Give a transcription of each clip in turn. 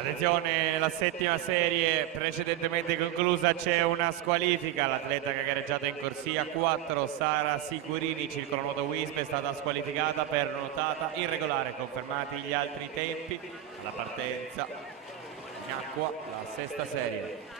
Attenzione, nella settima serie precedentemente conclusa c'è una squalifica. L'atleta che ha gareggiato in corsia 4, Sara Sicurini, circolo nuoto Wisp, è stata squalificata per nuotata irregolare. Confermati gli altri tempi, alla partenza in acqua la sesta serie.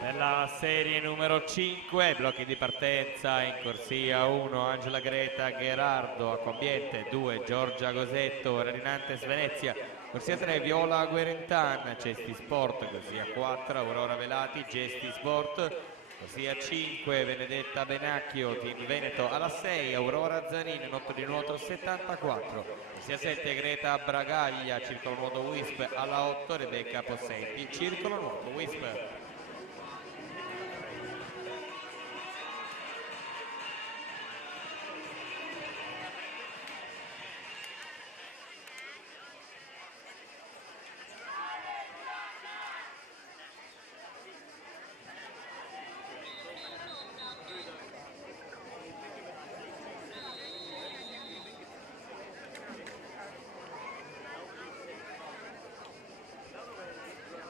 Per la serie numero 5, blocchi di partenza in corsia 1, Angela Greta Gherardo, acquambiente 2, Giorgia Gosetto, Radinantes Venezia, corsia 3, Viola Guerentan, Cesti Sport, corsia 4, Aurora Velati, Gesti Sport, corsia 5, Benedetta Benacchio, Team Veneto alla 6, Aurora Zanini, notto di nuoto 74, corsia 7, Greta Bragaglia, circolo nuoto Wisp alla 8, Rebecca Possenti, circolo nuoto Wisp.